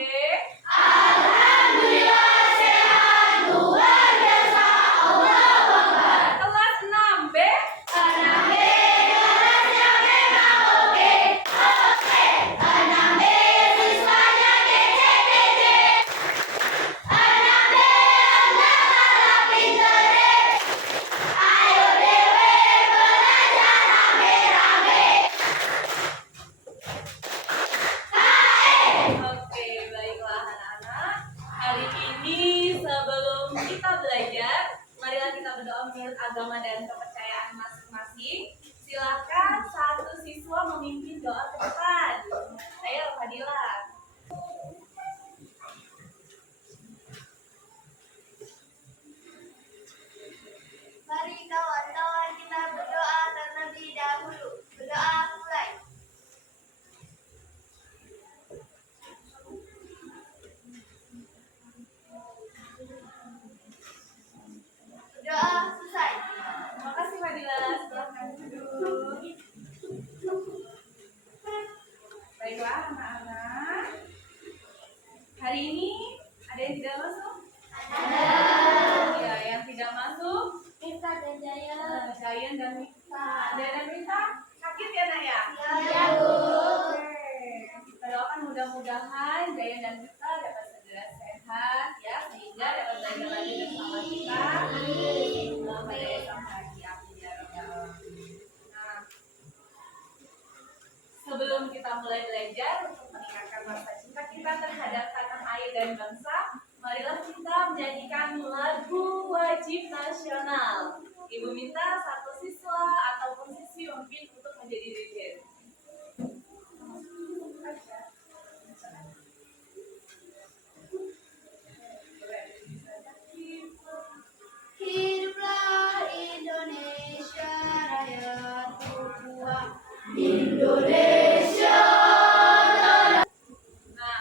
B? Alhamdulillah sehat, luar biasa, Allah Akbar. Kelas 6B? 6B kelasnya memang oke. 6B siswanya kece-kece. 6B anak-anak pinter deh. Ayo dewe belajar rame-rame. Oke, baiklah anak-anak. Hari ini sebelum kita belajar, marilah kita berdoa menurut agama dan kepercayaan masing-masing. Silakan satu siswa memimpin doa ke depan. Ayo, Fadila. Mari kawan-kawan kita berdoa terlebih dahulu. Berdoa mulai. Berdoa selesai. Terima kasih Fadila. Silakan duduk. Baiklah anak-anak. Hari ini ada yang tidak masuk? Ada. Ya, yang tidak masuk Kita dan Jaya. Jayan dan Mita. Dan Mita sakit ya Nak ya? Ya, Bu. Kita doakan mudah-mudahan Jayan dan Mita dapat segera sehat ya, sehingga dapat belajar lagi bersama kita. Pada esok hari. Amin ya Rabbal Alamin. Nah, sebelum kita mulai belajar untuk meningkatkan rasa cinta kita terhadap tanah air dan bangsa, marilah kita menyanyikan lagu wajib nasional. Ibu minta satu siswa ataupun siswi mungkin untuk menjadi dirjen. Hiduplah Indonesia Raya terkuat. Indonesia. Nah,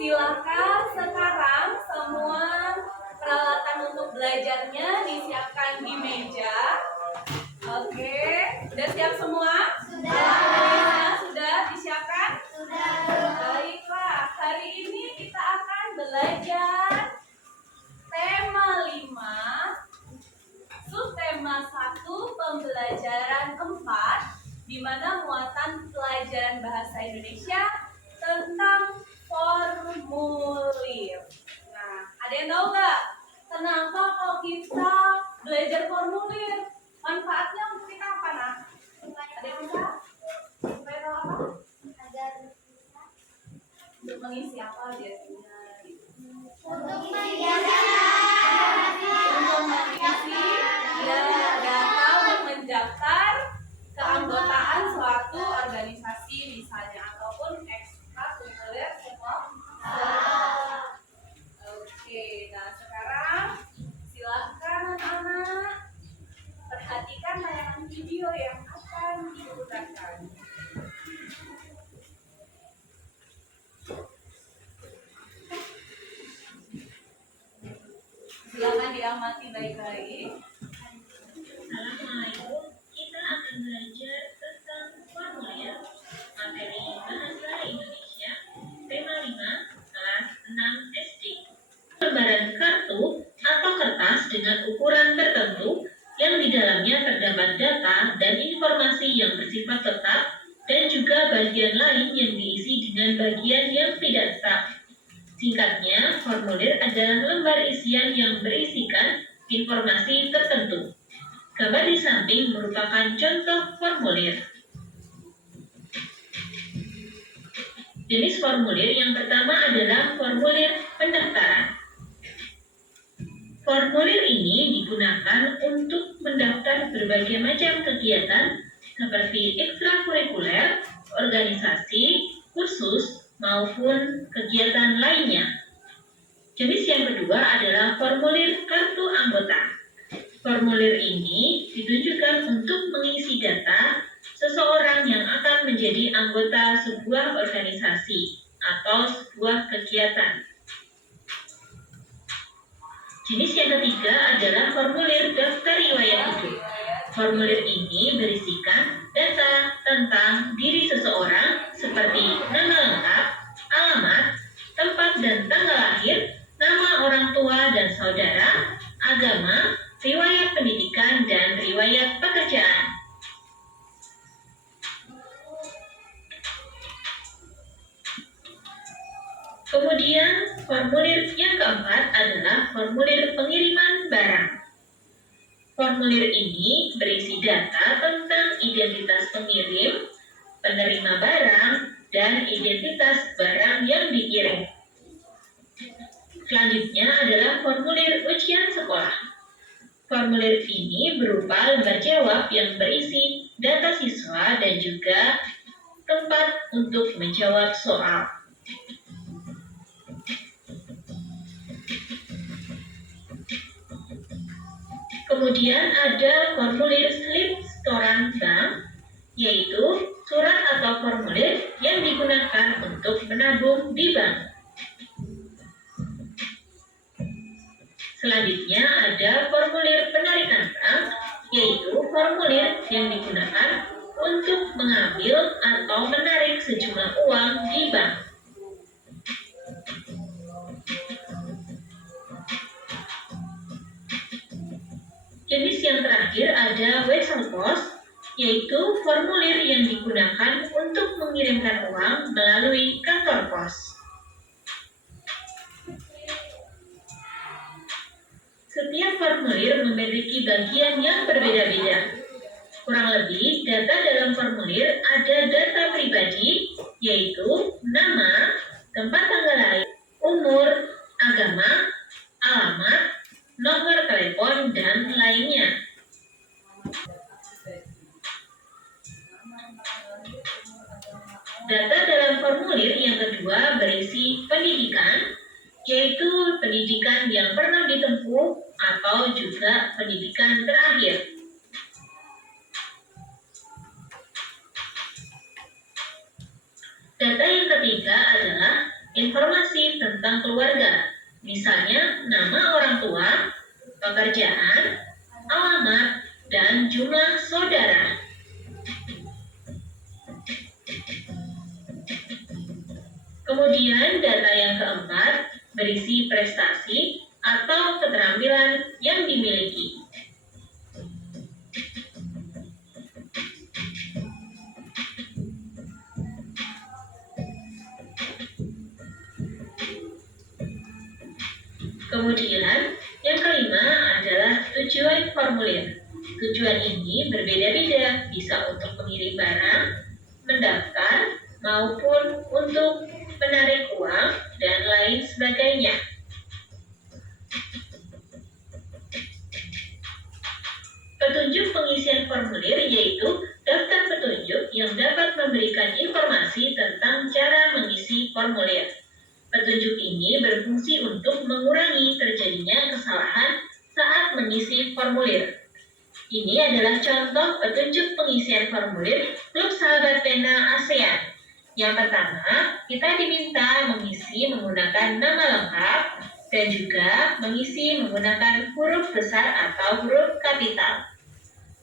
silakan sekarang semua peralatan untuk belajarnya disiapkan di meja. Oke, udah siap semua? Sudah. Sudah disiapkan? Sudah. Baiklah, hari ini kita akan belajar tema 5, subtema 1, pembelajaran 4, di mana muatan pelajaran bahasa Indonesia tentang formulir. Nah, ada yang tahu nggak kenapa kok kita belajar formulir? Manfaatnya untuk kita apa, Nak? Ada yang bisa? Supaya tahu apa? Agar Untuk mengisi apa biasanya? untuk Untuk mengisi data untuk mendaftar keanggotaan suatu organisasi misalnya ataupun ekstrakurikuler semua. Oke, nah sekarang silakan anak-anak perhatikan tayangan video yang akan diputarkan. Silakan diamati baik-baik. Assalamualaikum, kita akan belajar tentang formulir materi Bahasa Indonesia tema 5 kelas 6 SD. Lembaran kartu atau kertas dengan ukuran tertentu yang di dalamnya terdapat data dan informasi yang bersifat tetap dan juga bagian lain yang diisi dengan bagian yang tidak tetap. Singkatnya, formulir adalah lembar isian yang berisikan informasi tertentu. Gambar di samping merupakan contoh formulir. Jenis formulir yang pertama adalah formulir pendaftaran. Formulir ini digunakan untuk mendaftar berbagai macam kegiatan seperti ekstrakurikuler, organisasi, kursus, maupun kegiatan lainnya. Jenis yang kedua adalah formulir kartu anggota. Formulir ini ditujukan untuk mengisi data seseorang yang akan menjadi anggota sebuah organisasi atau sebuah kegiatan. Jenis yang ketiga adalah formulir daftar riwayat hidup. Formulir ini berisikan data tentang diri seseorang seperti nama lengkap, alamat, tempat Kemudian, formulir yang keempat adalah formulir pengiriman barang. Formulir ini berisi data tentang identitas pengirim, penerima barang, dan identitas barang yang dikirim. Selanjutnya adalah formulir ujian sekolah. Formulir ini berupa lembar jawab yang berisi data siswa dan juga tempat untuk menjawab soal. Kemudian ada formulir slip setoran bank, yaitu surat atau formulir yang digunakan untuk menabung di bank. Selanjutnya ada formulir penarikan bank, yaitu formulir yang digunakan untuk mengambil atau menarik sejumlah uang di bank. Jenis yang terakhir ada wesel pos, yaitu formulir yang digunakan untuk mengirimkan uang melalui kantor pos. Setiap formulir memiliki bagian yang berbeda-beda. Kurang lebih, data dalam formulir ada data pribadi, yaitu nama, tempat tanggal lahir, umur, agama, alamat, nomor telepon, dan lainnya. Data dalam formulir yang kedua berisi pendidikan, yaitu pendidikan yang pernah ditempuh atau juga pendidikan terakhir. Data yang ketiga adalah informasi tentang keluarga, misalnya nama orang tua, pekerjaan, alamat, dan jumlah saudara. Kemudian data yang keempat berisi prestasi atau keterampilan yang dimiliki. Kemudian yang kelima adalah tujuan formulir. Tujuan ini berbeda-beda, bisa untuk mengirim barang, mendaftar, maupun untuk menarik uang, dan lain sebagainya. Petunjuk pengisian formulir yaitu daftar petunjuk yang dapat memberikan informasi tentang cara mengisi formulir. Petunjuk ini berfungsi untuk mengurangi terjadinya kesalahan saat mengisi formulir. Ini adalah contoh petunjuk pengisian formulir Klub Sahabat Pena ASEAN. Yang pertama, kita diminta mengisi menggunakan nama lengkap dan juga mengisi menggunakan huruf besar atau huruf kapital.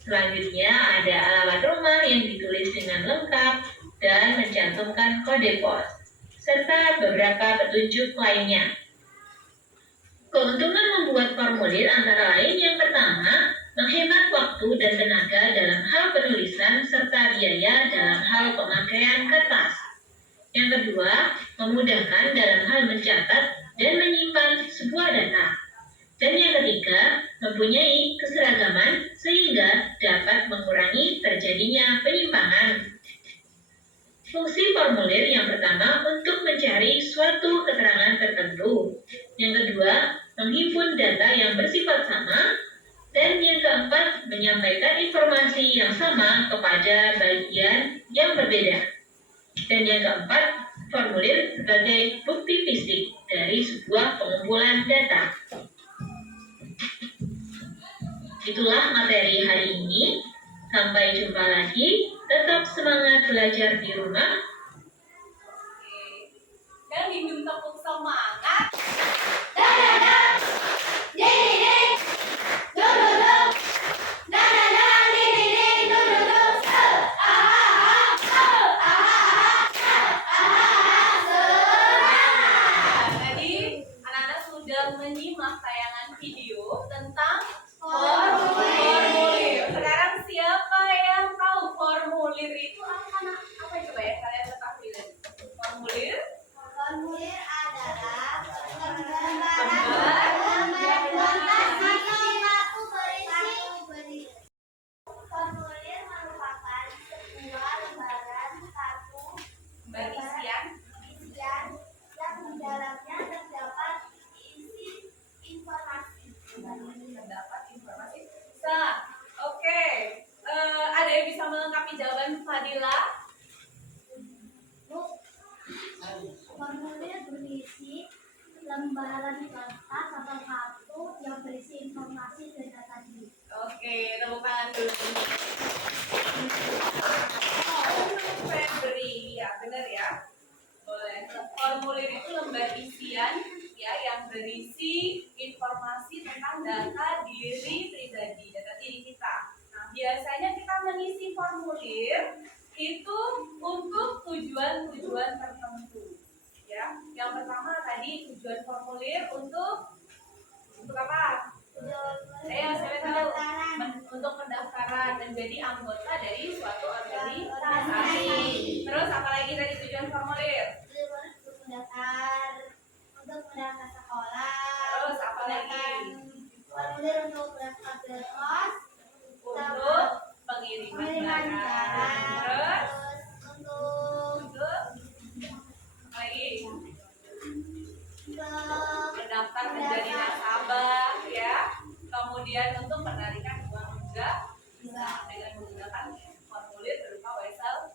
Selanjutnya ada alamat rumah yang ditulis dengan lengkap dan mencantumkan kode pos, serta beberapa petunjuk lainnya. Keuntungan membuat formulir antara lain yang pertama, menghemat waktu dan tenaga dalam hal penulisan serta biaya dalam hal pemakaian kertas. Yang kedua, memudahkan dalam hal mencatat dan menyimpan sebuah data. Dan yang ketiga, mempunyai keseragaman sehingga dapat mengurangi terjadinya penyimpangan. Fungsi formulir yang pertama untuk mencari suatu keterangan tertentu. Yang kedua, menghimpun data yang bersifat sama. Dan yang keempat, menyampaikan informasi yang sama kepada bagian yang berbeda. Dan yang keempat, formulir sebagai bukti fisik dari sebuah pengumpulan data. Itulah materi hari ini. Sampai jumpa lagi. Tetap semangat belajar di rumah. Dan minum tepuk semangat. Tadi anak-anak sudah menyimak tayangan video tentang formulir. Sekarang siapa yang tahu formulir itu apa coba ya kalian? lembaran kertas atau kartu yang berisi informasi dan data diri. Oke, tepuk tangan dulu. Febri, ya benar ya. Boleh. Formulir itu lembar isian ya yang berisi informasi tentang data diri pribadi, data diri kita. Nah, biasanya kita mengisi formulir itu untuk tujuan-tujuan tertentu. Ya, yang pertama tadi tujuan formulir untuk apa? Saya tahu untuk pendaftaran menjadi anggota dari suatu organisasi. Terus apa lagi tadi tujuan formulir? Untuk mendaftar sekolah. Terus apa lagi? Formulir untuk mendaftar ke kos. Untuk pengiriman barang. Terus untuk apa lagi? Mendaftar menjadi nasabah ya. Kemudian untuk penarikan uang juga dengan menggunakan formulir berupa wesel.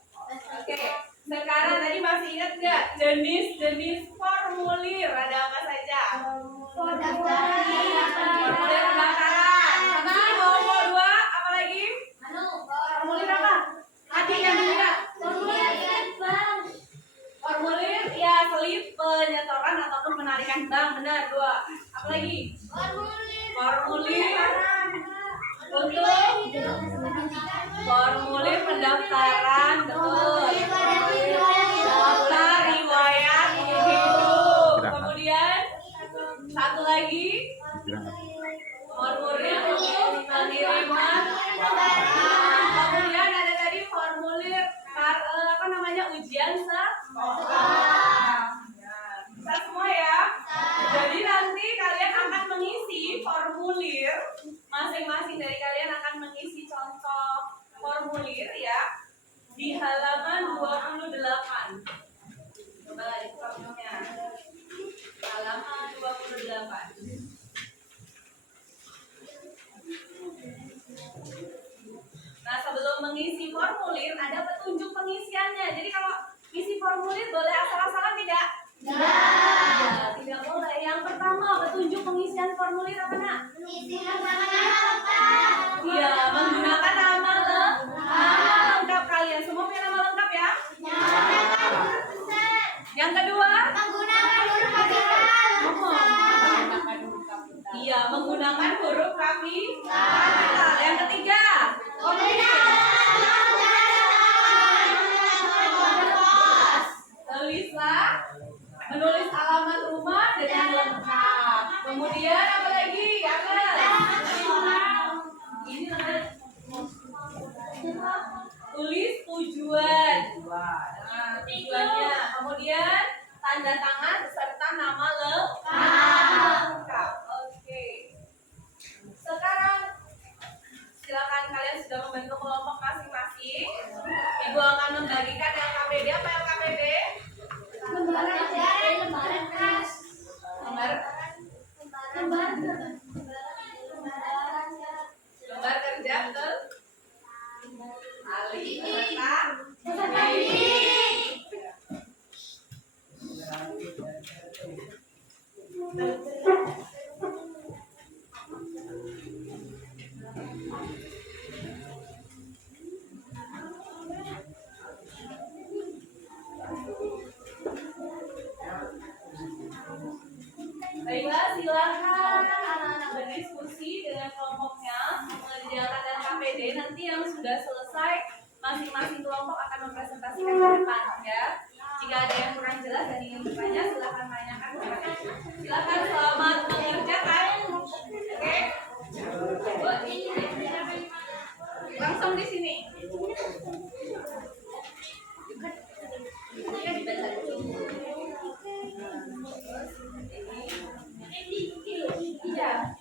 Oke, sekarang tadi masih ingat nggak jenis-jenis formulir ada apa saja? Formulir pendaftaran. Nomor 2 apa lagi? Formulir apa? Tadi yang juga. Formulir ya selip penyetoran ataupun penarikan bank, benar 2. Apa lagi? Formulir untuk formulir pendaftaran, betul. Daftar riwayat hidup. Kemudian satu lagi formulir untuk pengiriman. Kemudian ada tadi formulir apa namanya ujian sekolah. Bisa semua ya. Jadi nanti kalian akan mengisi formulir, masing-masing dari kalian akan mengisi contoh formulir ya di halaman 28. Coba lihat formunya. Halaman 28. Nah, sebelum mengisi formulir ada petunjuk pengisiannya. Jadi kalau isi formulir boleh asal-asalan tidak? Tidak. Tidak boleh. Yang pertama, petunjuk pengisian formulir apa, Nak? Iya, menggunakan nama lengkap kalian. Semua punya nama lengkap ya? Yang kedua? Iya, menggunakan huruf kapital. Yang ketiga? Menulis alamat rumah dengan lengkap. Kemudian apa lagi? Ini tulis tujuan. Nah, tujuannya. Kemudian tanda tangan serta nama lengkap. Oke. Sekarang silakan kalian sudah membentuk kelompok masing-masing. Ibu akan membagikan LKPD. Apa LKPD? Lembar kerja betul. Ali peserta. Baiklah, silakan anak-anak berdiskusi dengan kelompoknya mengerjakan LKPD. Nanti yang sudah selesai, masing-masing kelompok akan mempresentasikan ke depan ya. Jika ada yang kurang jelas dan ingin bertanya, silakan tanyakan kepada ibu. Silakan, selamat mengerjakan. Oke. Langsung di sini. Iya.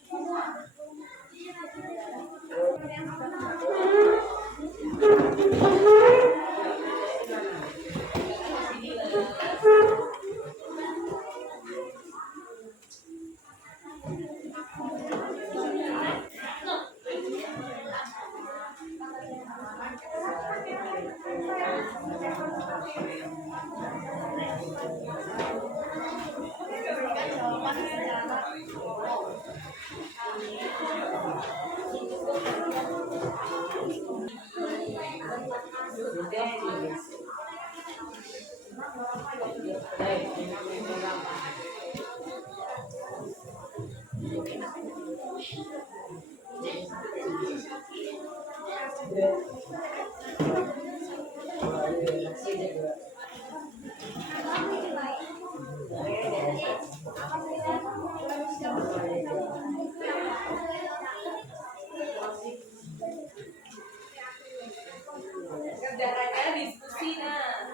Kerjanya diskusi, nah.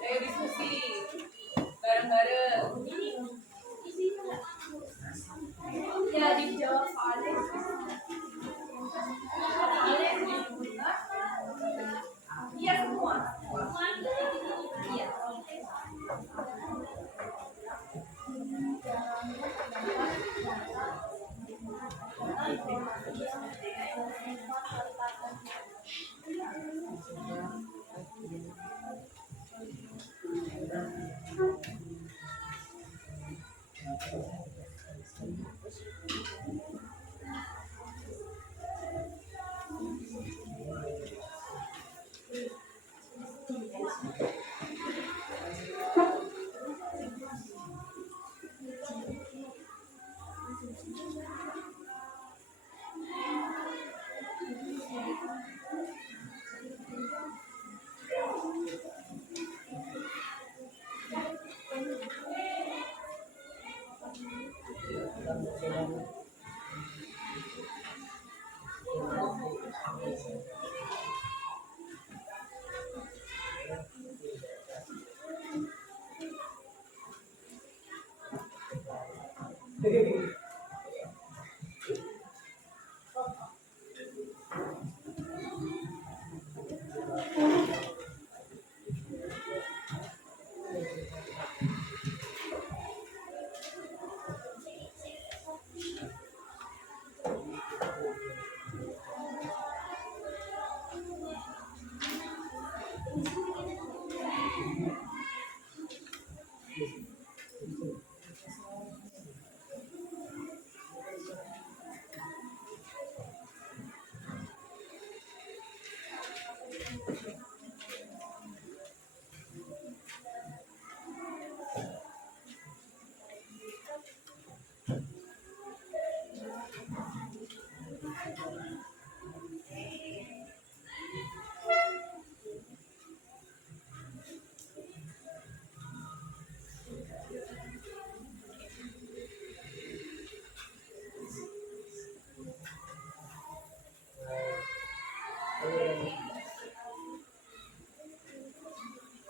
Ayo diskusi bareng-bareng. Ya dijawab soalnya. Iya semua. Iya.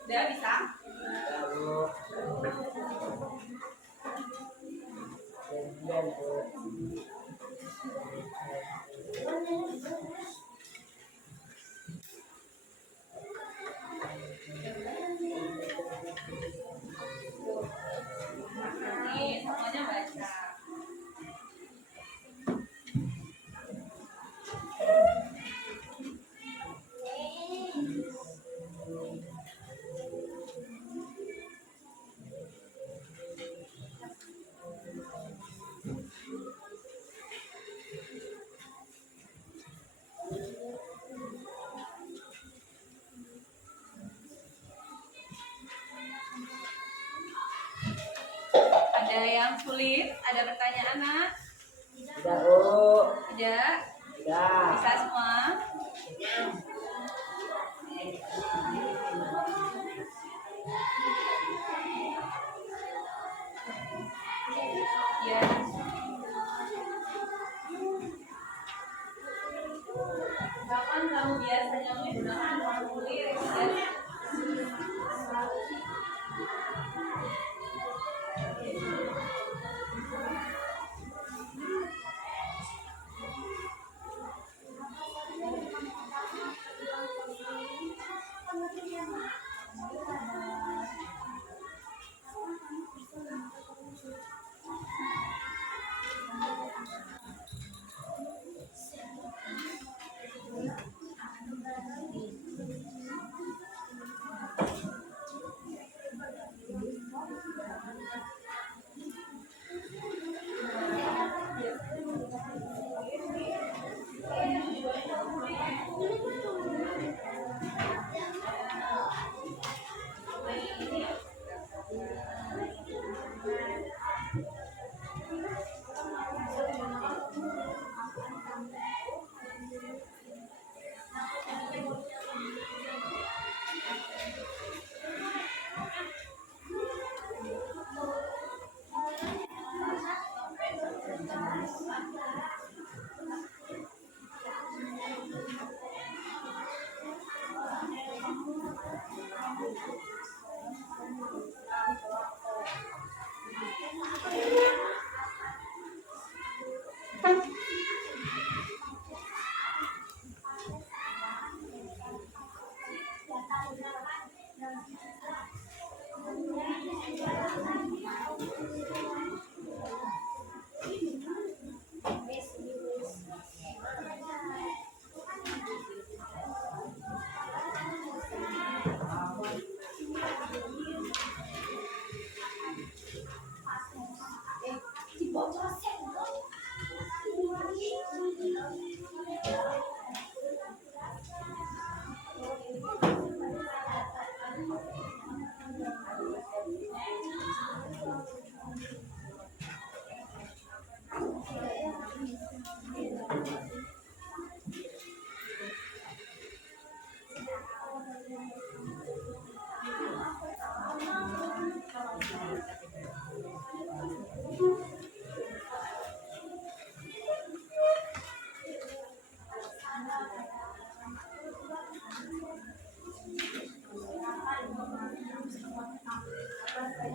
Udah bisa? Ini semuanya baca. Ada yang sulit? Ada pertanyaan, Nak? Tidak, Bu. Tidak? Tidak. Bisa semua? Ya. Kapan kamu biasanya menggunakan formulir?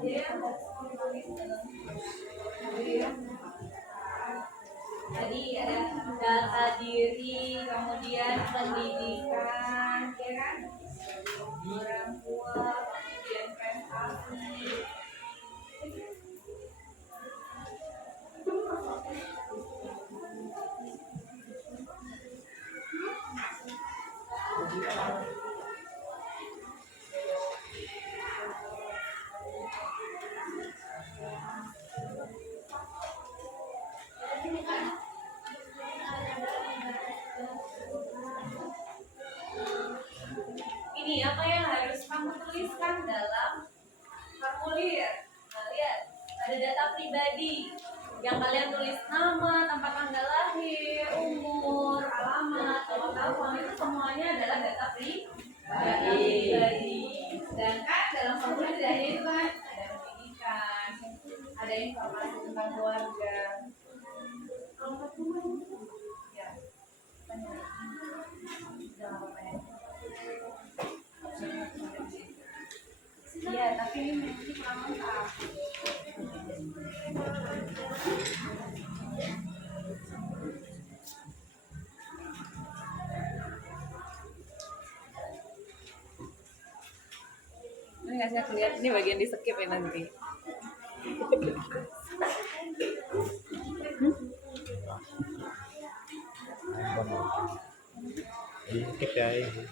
yang harus menulis dalam tadi ada data diri, kemudian pendidikan, ya kan? Orang tua, kemudian prestasi. Ini apa yang harus kamu tuliskan dalam formulir? Nah, lihat, ada data pribadi yang kalian tulis nama, tempat tanggal lahir, umur, alamat, nomor telepon, itu semuanya adalah data pribadi. Sedangkan dalam formulir tidak hanya itu kan, ada pendidikan, ada informasi tentang keluarga. Ya, iya, tapi ini kurang lengkap. Ini nggak saya lihat, ini bagian di skip ya nanti. Dikit ya ini.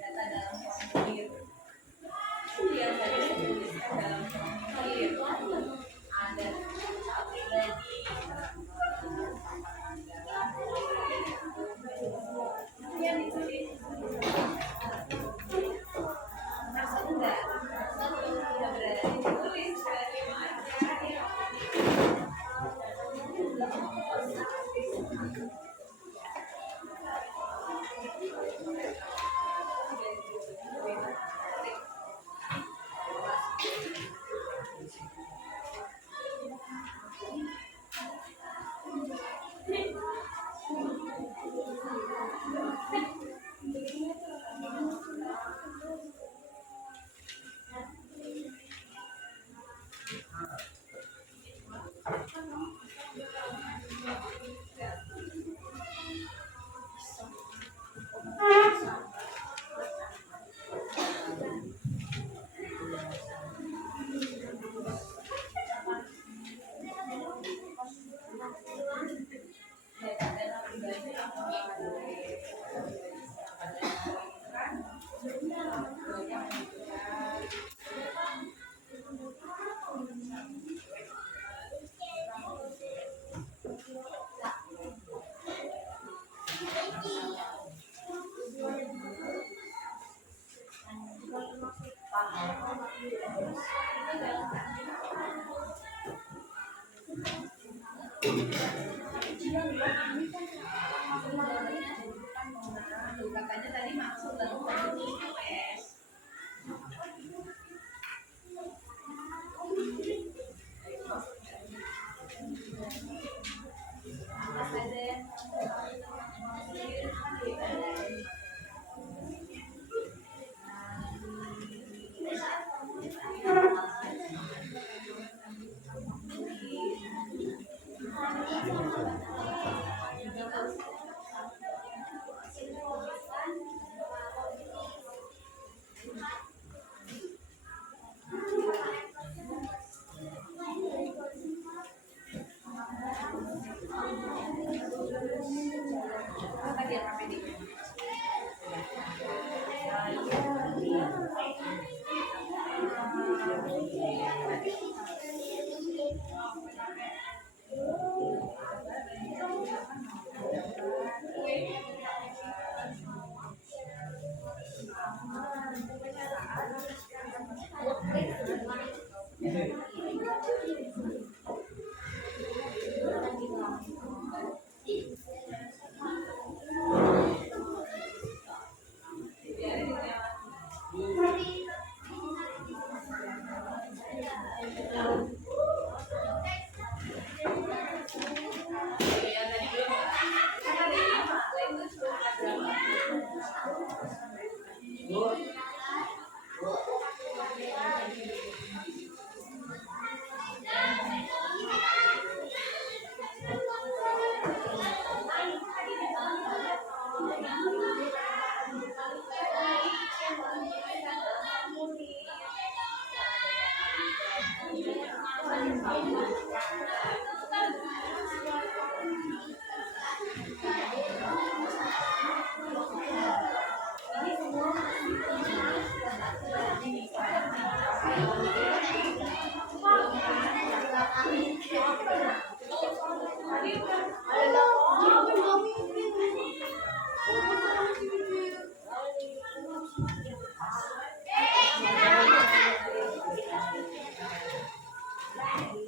Data dalam formulir yang harus dituliskan dalam formulir ada data pribadi, yang ditulis maksud enggak tidak berarti ditulis dari aja ya. Katanya tadi maksud banget PS. Ada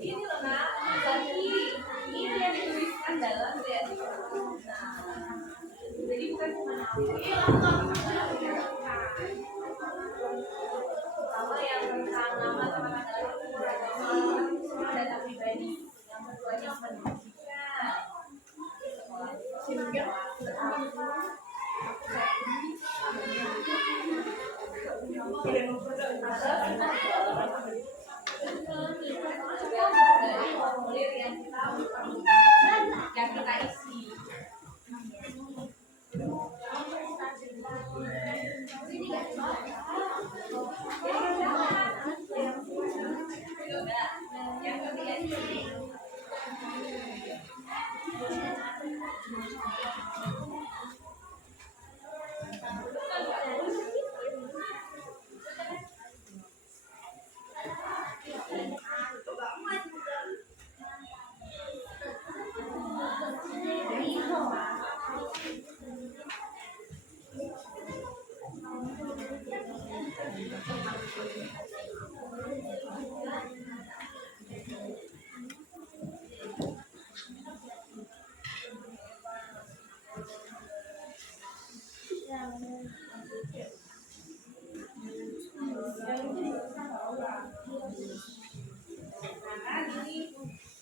Ini loh nak, Zaki. Ini yang dituliskan dalam lihat. Nah, jadi bukan cuma sama yang tentang nama sama tanggal lahir itu semua data pribadi. Yang keduanya pendidikan. Dari formulir yang kita isi. Coba yang ketiga.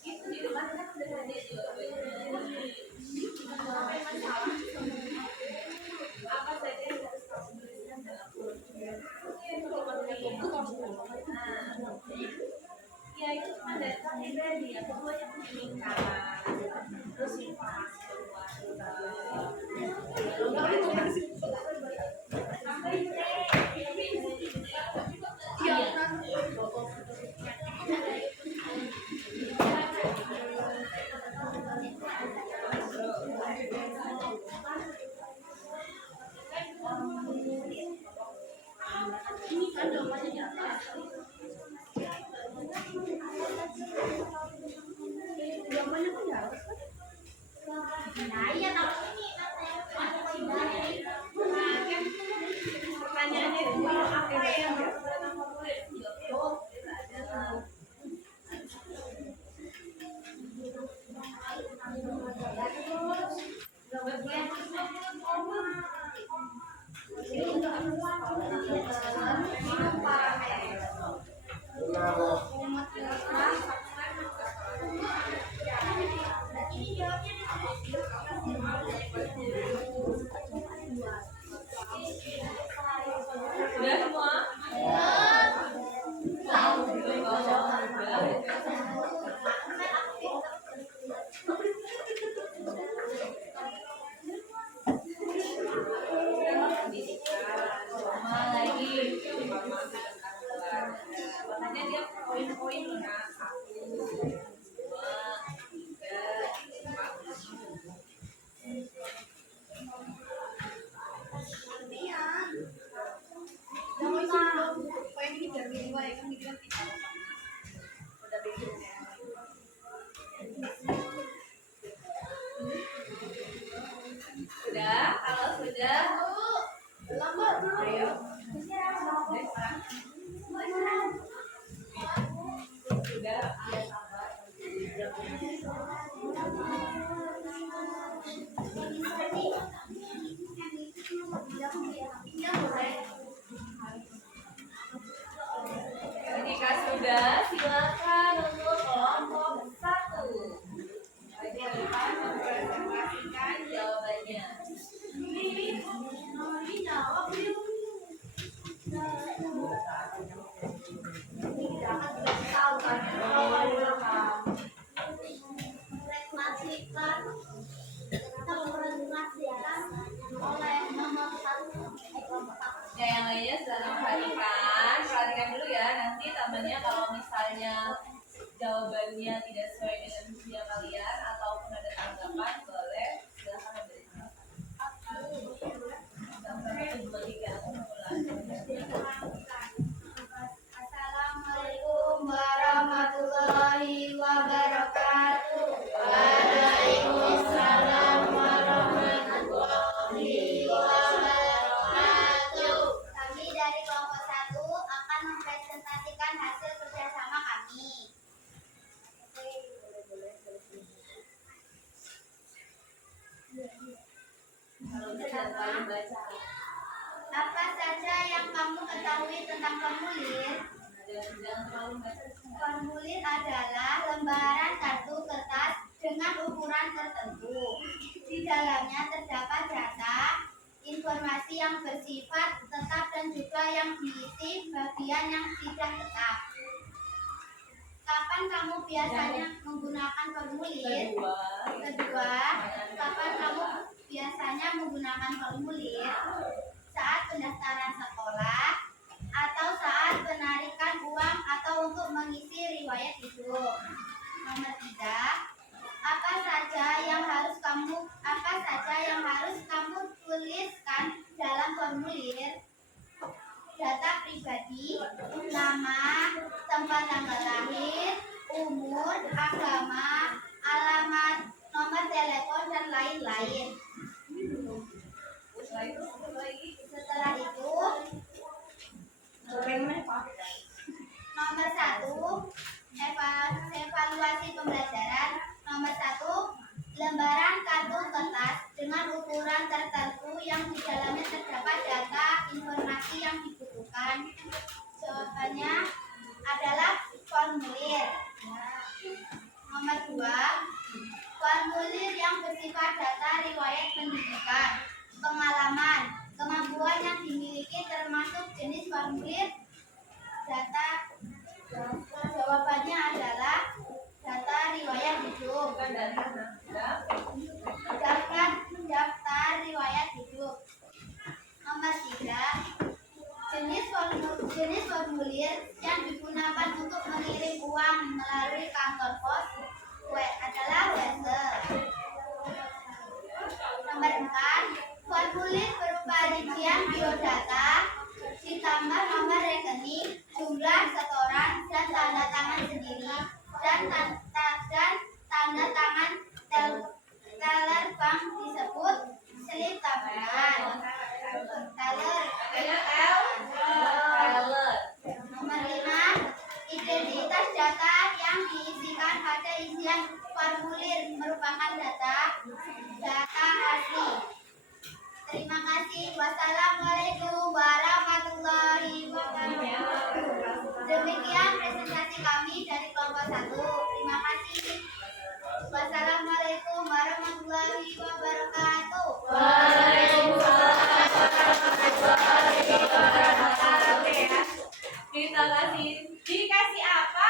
Itu di depan kan udah ada apa saja yang harus kamu tuliskan dalam formulir. Ya itu cuma data pribadi, yang kedua yang pendidikan, terus informasi pertanyaannya itu apa yang dalam formulir? Udah semua? Sama lagi. nanti temannya kalau misalnya jawabannya tidak sesuai dengan usia kalian ataupun ada tanggapan, boleh silahkan memberi tanggapan. Sampai 1, 2, 3 aku mulai. Assalamualaikum warahmatullahi wabarakatuh. Waalaikumsalam warahmatullahi wabarakatuh. Kami dari kelompok 1 akan mempresentasikan hasil kerjasama kami. Kalau bisa kalian baca. Apa saja yang kamu ketahui tentang formulir? Jangan terlalu baca. Formulir adalah lembaran kartu kertas dengan ukuran tertentu. Di dalamnya terdapat data, informasi yang bersifat tetap dan juga yang diisi bagian yang tidak tetap. Kapan kamu biasanya menggunakan formulir? Kedua, kapan kamu biasanya menggunakan formulir? Saat pendaftaran sekolah atau saat penarikan uang atau untuk mengisi riwayat hidup. Nomor 3, apa saja yang harus kamu tuliskan dalam formulir? Data pribadi, nama, tempat tanggal lahir, umur, agama, alamat, nomor telepon dan lain-lain. Setelah itu, nomor 1, evaluasi pembelajaran. Nomor 1, lembaran kartu kertas dengan ukuran tertentu yang di dalamnya terdapat data informasi yang dibutuhkan. Jawabannya adalah formulir. Nomor 2, formulir yang bersifat data riwayat pendidikan, pengalaman, kemampuan yang dimiliki termasuk jenis formulir data. Jawabannya adalah data riwayat hidup. Daftar riwayat hidup. Nomor 3, jenis formulir yang digunakan untuk mengirim uang melalui kantor pos adalah wesel. Nomor 4, formulir berupa rincian biodata ditambah nomor rekening, jumlah setoran dan tanda tangan sendiri dan tanda tangan teller bank disebut slip tabungan. Teller. Nomor 5, identitas data yang diisikan pada isian formulir merupakan data asli. Terima kasih. Wassalamualaikum warahmatullahi wabarakatuh. Demikian presentasi kami dari kelompok 1. Terima kasih. Wassalamualaikum warahmatullahi wabarakatuh. Kita dikasih apa?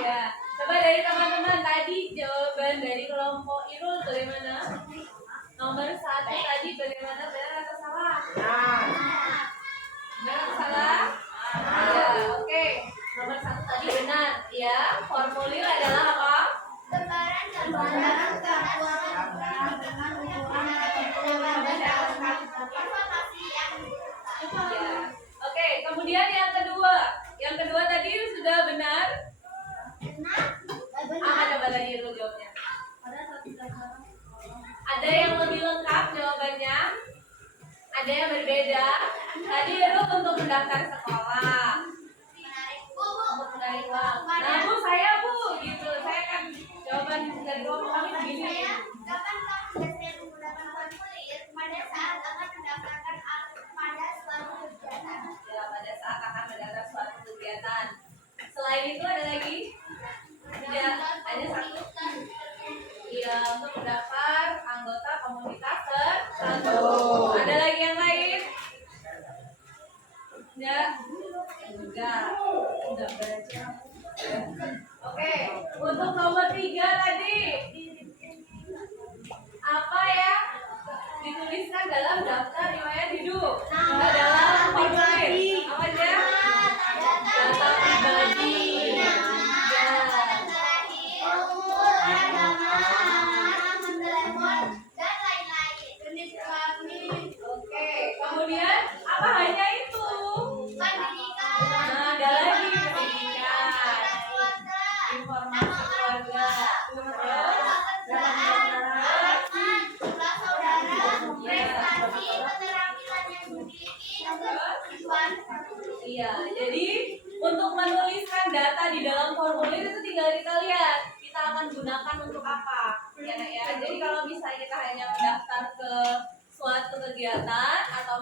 Ya, coba dari teman-teman tadi jawaban dari kelompok Irul bagaimana? Nomor 1 tadi bagaimana, benar atau salah? Benar atau salah? Ya, oke. Nomor 1 tadi benar. Ya, formulir adalah apa? Oke, kemudian yang kedua. Yang kedua tadi sudah benar. Apa coba tadi Irul jawabnya? Ada yang lebih lengkap jawabannya. Ada yang berbeda. Tadi Irul untuk mendaftar sekolah. Untuk menarik uang. Nah, Bu, saya Bu, gitu. Saya kan jawaban dari kelompok kami begini. Kapan kamu biasanya menggunakan formulir? Pada saat akan mendaftarkan pada suatu kegiatan. Ya, pada saat akan mendaftar suatu kegiatan. Selain itu ada lagi? Tidak, hanya satu. Iya, untuk mendaftar anggota komunitas tertentu. Ada lagi yang lain? Enggak. Enggak baca. Oke, untuk nomor 3 tadi. dalam daftar riwayat hidup? Nama Nggak dalam formulir. pribadi. Apa aja? Data pribadi. nama, tanggal lahir, umur, agama, nomor telepon, dan lain-lain. Jenis kelamin, Oke. Kemudian apa hanya itu? pendidikan, Nah, ada lagi pendidikan, data keluarga, informasi keluarga, pekerjaan, alamat, jumlah saudara, prestasi, keterampilan yang dimiliki, dan kehidupan. Iya, jadi untuk menuliskan data di dalam formulir itu tinggal kita lihat kita akan gunakan untuk apa, ya Nak ya. Jadi kalau misalnya kita hanya mendaftar ke suatu kegiatan atau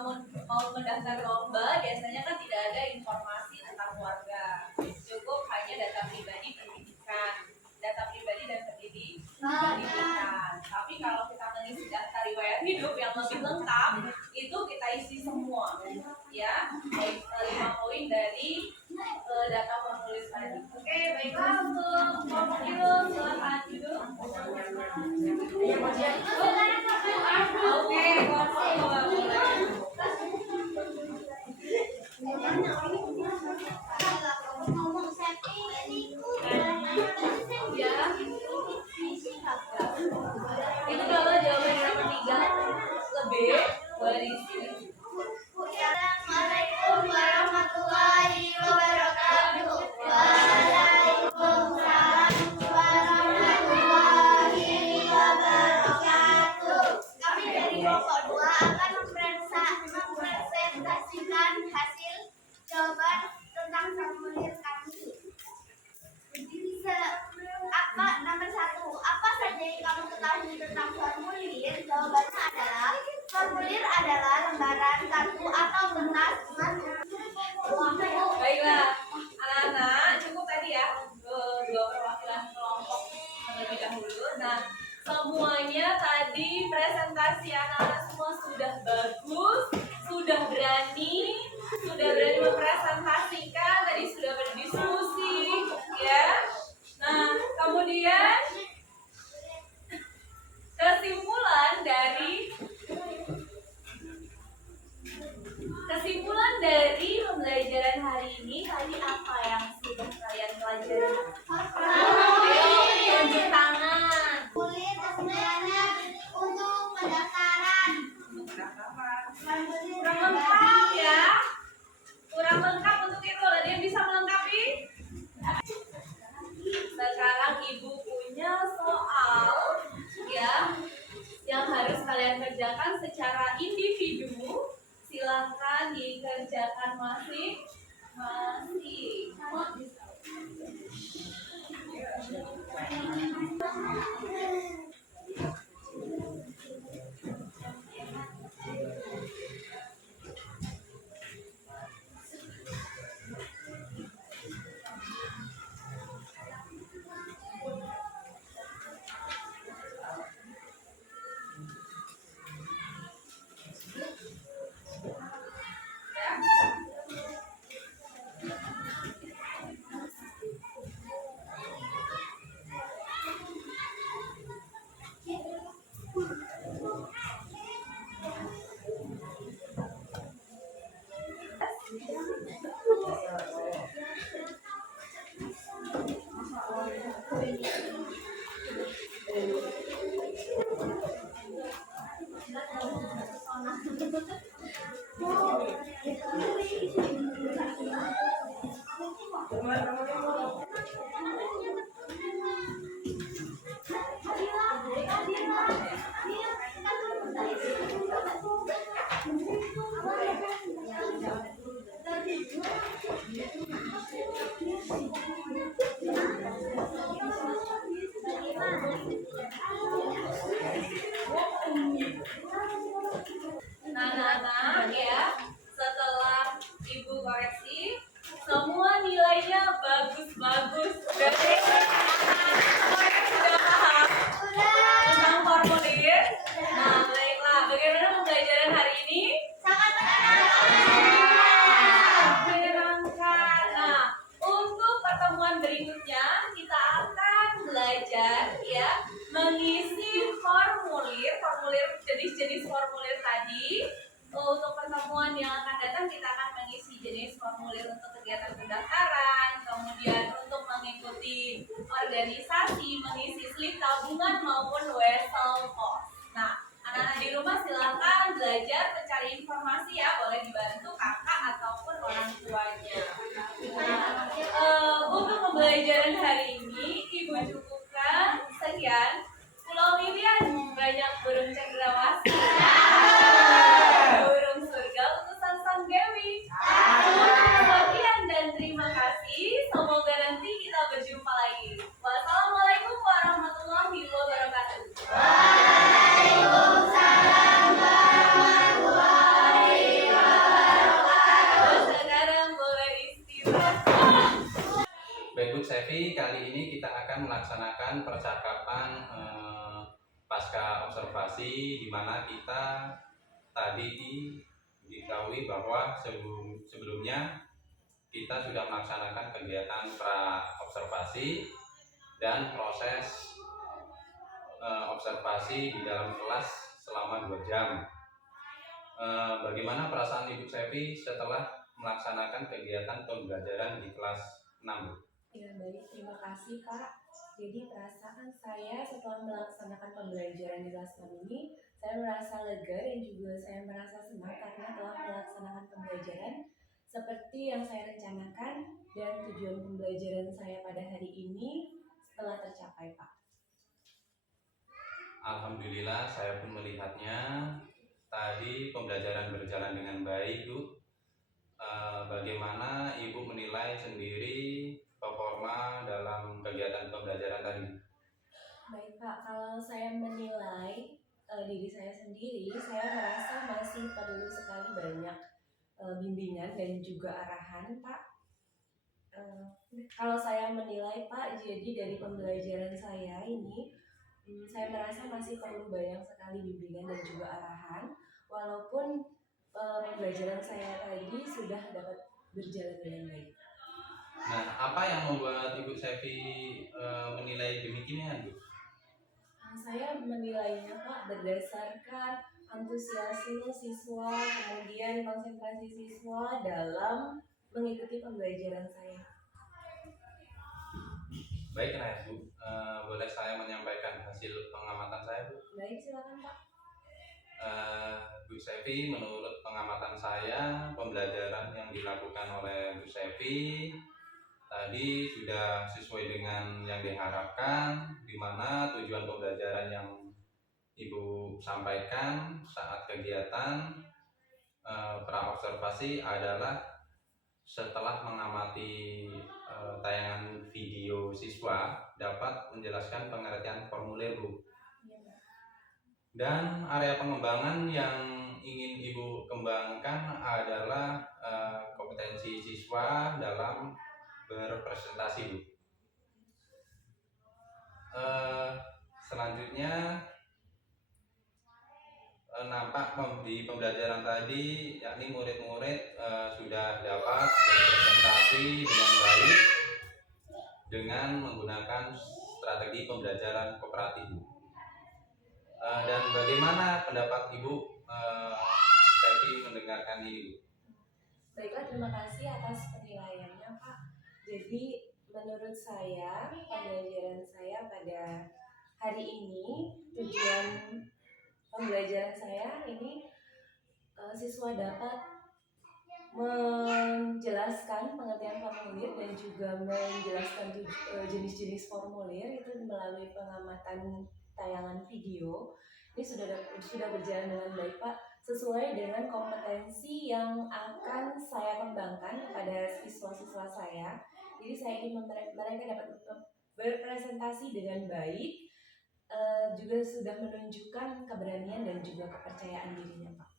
mau mendaftar lomba, biasanya kan tidak ada informasi tentang keluarga. Cukup hanya data pribadi, pendidikan, data pribadi dan pendidikan. Tapi kalau kita mengisi daftar riwayat hidup yang lebih lengkap, itu kita isi semua, ya, baik 5 poin dari data formulir tadi. Oke, baiklah untuk formulir silakan duduk. Oke, Ngomong setting ini ya. Itu kalau jawaban yang nomor 3 lebih boleh diisi. Assalamualaikum warahmatullahi wabarakatuh. Waalaikumsalam warahmatullahi wabarakatuh. Kami dari kelompok 2 akan mempresentasikan hasil jawaban tentang formulir kami. Apa nomor 1? Apa saja yang kamu ketahui tentang formulir? Jawabannya adalah formulir adalah lembaran kartu atau kertas. Baiklah, anak-anak, cukup tadi ya dua perwakilan kelompok terlebih dahulu. Nah, semuanya tadi presentasi anak-anak semua sudah bagus, sudah berani mempresentasikan, tadi sudah berdiskusi, ya. Nah, kemudian kesimpulan dari pembelajaran hari ini tadi apa yang sudah kalian pelajari? Tunjuk tangan. Formulir kesimpulannya untuk pendaftaran. Kurang lengkap ya. Kurang lengkap untuk itu. Ada yang bisa melengkapi? Sekarang ibu punya soal ya yang harus kalian kerjakan secara individu. Silahkan dikerjakan masing-masing. Anak-anak ya, setelah ibu koreksi, semua nilainya bagus-bagus. Berarti semuanya sudah paham tentang formulir. Nah, baiklah. Bagaimana pembelajaran hari ini? Sangat Menyenangkan. Nah, untuk pertemuan berikutnya kita akan belajar ya mengisi formulir jenis-jenis formulir tadi. Untuk pertemuan yang akan datang kita akan mengisi jenis formulir untuk kegiatan pendaftaran, kemudian untuk mengikuti organisasi, mengisi slip tabungan maupun wesel pos. Nah, anak-anak di rumah silahkan belajar mencari informasi ya, boleh dibantu kakak ataupun orang tuanya. Untuk pembelajaran hari ini, Ibu cukupkan sekian. Pulau Lilian, banyak burung cendrawasih. Burung surga utusan Sang Dewi. Sekian dan terima kasih. Semoga nanti kita berjumpa lagi. Wassalamualaikum warahmatullahi wabarakatuh. Sekarang boleh istirahat. Baik Bu Sevi, kali ini kita akan melaksanakan percakapan pasca observasi, di mana kita tadi diketahui bahwa sebelumnya kita sudah melaksanakan kegiatan pra observasi dan proses observasi di dalam kelas selama 2 jam. Bagaimana perasaan Ibu Sevi setelah melaksanakan kegiatan pembelajaran di kelas 6? Ya baik, terima kasih Pak. Jadi perasaan saya setelah melaksanakan pembelajaran di kelas 6 ini, saya merasa lega dan juga saya merasa senang karena telah melaksanakan pembelajaran seperti yang saya rencanakan dan tujuan pembelajaran saya pada hari ini telah tercapai Pak. Alhamdulillah, saya pun melihatnya tadi pembelajaran berjalan dengan baik Bu. Bagaimana Ibu menilai sendiri performa dalam kegiatan pembelajaran tadi? Baik Pak, kalau saya menilai diri saya sendiri, saya merasa masih perlu sekali banyak bimbingan dan juga arahan Pak. Kalau saya menilai Pak, jadi dari pembelajaran saya ini, saya merasa masih perlu banyak sekali bimbingan dan juga arahan, walaupun pembelajaran saya tadi sudah dapat berjalan dengan baik. Nah, apa yang membuat Ibu Sevi menilai demikian Bu? Saya menilainya Pak berdasarkan antusiasme siswa, kemudian konsentrasi siswa dalam mengikuti pembelajaran saya. Baik, nah Bu, boleh saya menyampaikan hasil pengamatan saya Bu? Baik, silakan Pak. Bu Sevi, menurut pengamatan saya, pembelajaran yang dilakukan oleh Bu Sevi tadi sudah sesuai dengan yang diharapkan, di mana tujuan pembelajaran yang Ibu sampaikan saat kegiatan pra-observasi adalah setelah mengamati tayangan video siswa dapat menjelaskan pengertian formulir Bu. Dan area pengembangan yang ingin Ibu kembangkan adalah kompetensi siswa dalam berpresentasi Bu. Selanjutnya nampak di pembelajaran tadi yakni murid-murid sudah dapat berpresentasi dengan baik dengan menggunakan strategi pembelajaran kooperatif Bu. Dan bagaimana pendapat Ibu Sevi mendengarkan ini Bu? Baiklah, terima kasih atas penilaiannya Pak. Jadi menurut saya pembelajaran saya pada hari ini, tujuan pembelajaran saya ini siswa dapat menjelaskan pengertian formulir dan juga menjelaskan jenis-jenis formulir itu melalui pengamatan tayangan video. Ini sudah berjalan dengan baik Pak, sesuai dengan kompetensi yang akan saya kembangkan kepada siswa-siswa saya. Jadi saya ingin mereka dapat berpresentasi dengan baik, juga sudah menunjukkan keberanian dan juga kepercayaan dirinya Pak.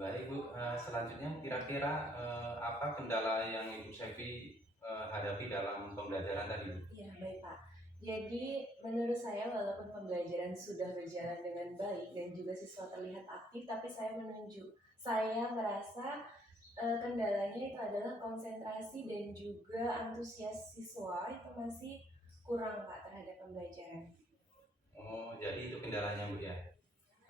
Baik Bu, selanjutnya kira-kira apa kendala yang Ibu Sevi hadapi dalam pembelajaran tadi Bu? Iya baik Pak. Jadi menurut saya walaupun pembelajaran sudah berjalan dengan baik dan juga siswa terlihat aktif, tapi saya merasa kendalanya itu adalah konsentrasi dan juga antusias siswa itu masih kurang Pak terhadap pembelajaran. Oh, jadi itu kendalanya Bu ya?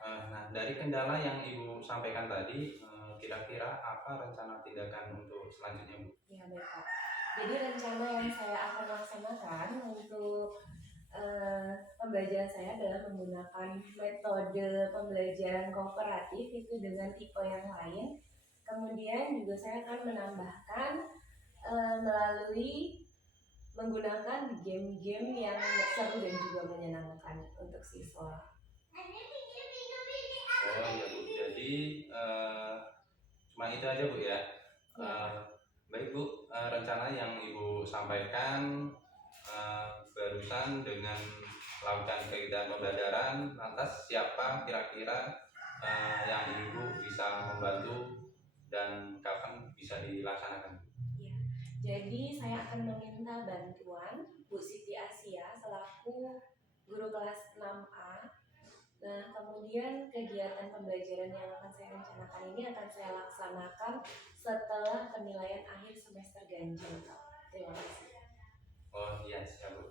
Nah, dari kendala yang Ibu sampaikan tadi, kira-kira apa rencana tindakan untuk selanjutnya, Bu? Ya baik Pak. Jadi rencana yang saya akan laksanakan untuk pembelajaran saya adalah menggunakan metode pembelajaran kooperatif itu dengan tipe yang lain. Kemudian juga saya akan menambahkan melalui menggunakan game-game yang seru dan juga menyenangkan untuk siswa. Oh iya Bu, jadi cuma itu aja Bu ya. Baik Bu, rencana yang Ibu sampaikan barusan dengan melakukan kegiatan pembelajaran, lantas siapa kira-kira yang Ibu bisa membantu dan kapan bisa dilaksanakan? Ya, jadi saya akan meminta bantuan Bu Siti Asia selaku guru kelas 6A. Nah, kemudian kegiatan pembelajaran yang akan saya rencanakan ini akan saya laksanakan setelah penilaian akhir semester ganjil. Terima kasih. Oh iya siap Bu.